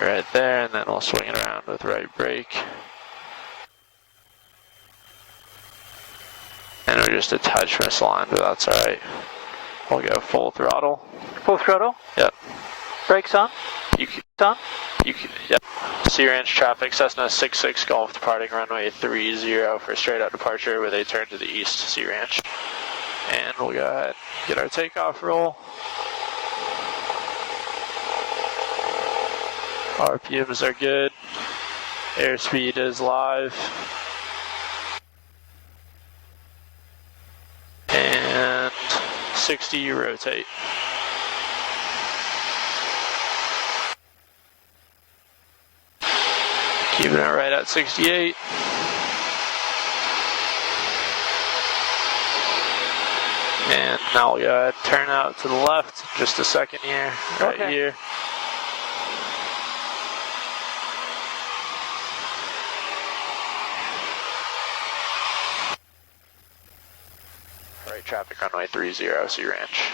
right there, and then we'll swing it around with right brake. And we're just a touch misaligned, but that's alright. We'll go full throttle. Full throttle? Yep. Brakes on? Yep. C ranch traffic, Cessna 66 Golf departing runway 30 for straight out departure with a turn to the east, C ranch. And we'll go ahead and get our takeoff roll. RPMs are good. Airspeed is live. And 60 rotate. Keeping it right at 68. And now we'll go ahead and turn out to the left, just a second here, right here. Right traffic runway 30, C ranch.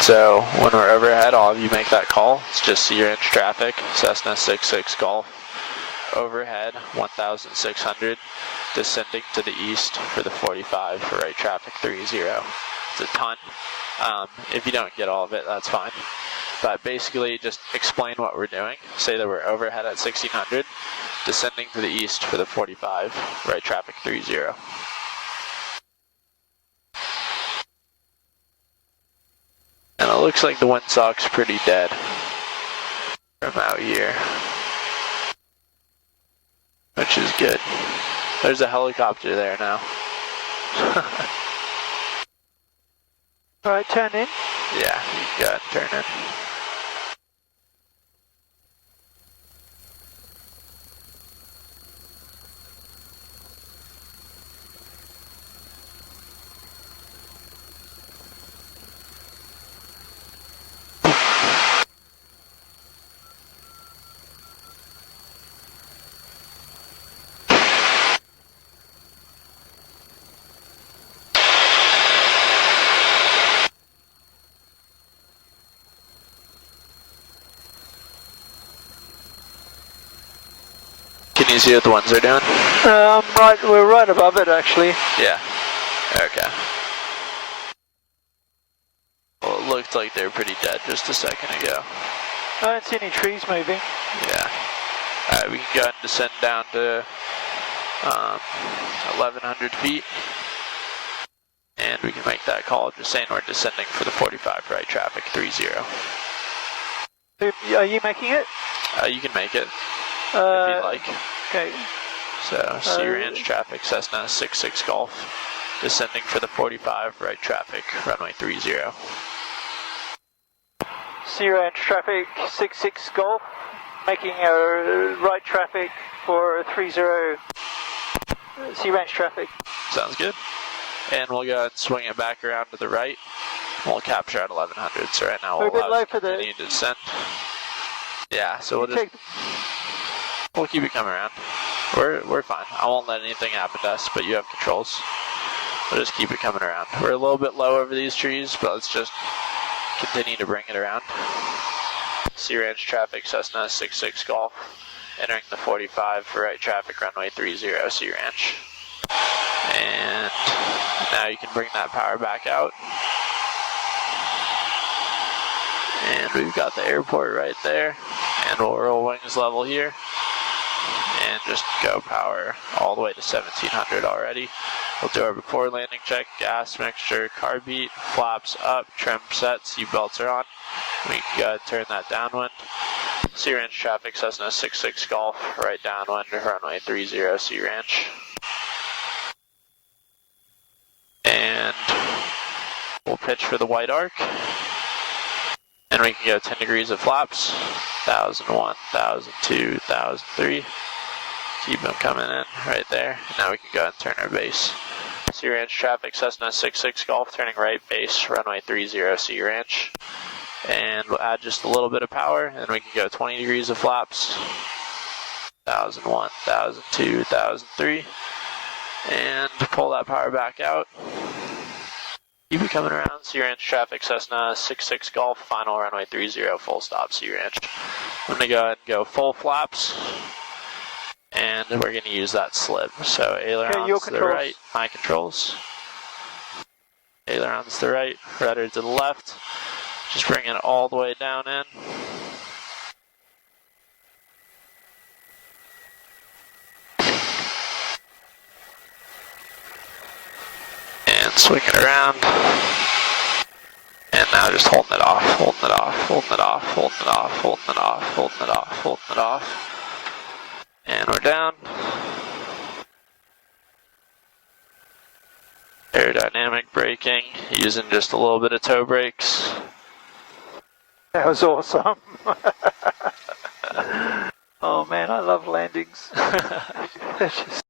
So when we're overhead, all of you make that call. It's just C ranch traffic, Cessna 66 Golf. Overhead 1,600, descending to the east for the 45 for right traffic 30. It's a ton. If you don't get all of it, that's fine. But basically, just explain what we're doing. Say that we're overhead at 1,600, descending to the east for the 45, right traffic 30. And it looks like the windsock's pretty dead from out here, which is good. There's a helicopter there now. Alright, turn in. Yeah, you can go ahead and turn in. Can you see what the ones are doing? Right, we're right above it actually. Yeah. Okay. Well, it looked like they were pretty dead just a second ago. I don't see any trees moving. Yeah. Alright, we can go ahead and descend down to 1,100 feet. And we can make that call, just saying we're descending for the 45 right traffic 30. Are you making it? You can make it if you'd like. Okay. So, C ranch traffic, Cessna 66 Golf, descending for the 45 right traffic, runway 30. C ranch traffic 66 Golf, making a right traffic for 30. C ranch traffic. Sounds good. And we'll go ahead and swing it back around to the right. We'll capture at 1,100. So right now we'll allow it to continue to descend. Yeah, so we'll keep it coming around. We're fine. I won't let anything happen to us, but you have controls. We'll just keep it coming around. We're a little bit low over these trees, but let's just continue to bring it around. C ranch traffic, Cessna 66 Golf, entering the 45 for right traffic, runway 30, C ranch. And now you can bring that power back out. And we've got the airport right there. And we'll roll wings level here. And just go power all the way to 1,700 already. We'll do our before landing check, gas mixture, carb heat, flaps up, trim set, seat belts are on. We can go ahead and turn that downwind. C ranch traffic, Cessna 66 Golf, right downwind, runway 30, C ranch. And we'll pitch for the white arc. And we can go 10 degrees of flaps, 1,001, 1,002, 1,003. Keep them coming in right there. And now we can go ahead and turn our base. C ranch traffic, Cessna 66 Golf, turning right base, runway 30, C ranch. And we'll add just a little bit of power, and we can go 20 degrees of flaps, 1,001, 1,002, 1,003. And pull that power back out. Keep it coming around, Sea Ranch traffic, Cessna 66 Golf, final runway 30, full stop, Sea Ranch. I'm going to go ahead and go full flaps, and we're going to use that slip. So ailerons to the right, my controls. Ailerons to the right, rudder to the left. Just bring it all the way down in. And swing it around. And now just holding it off, holding it off, holding it off, holding it off, holding it off, holding it off, holding it off. And we're down. Aerodynamic braking, using just a little bit of toe brakes. That was awesome. Oh man, I love landings. They're just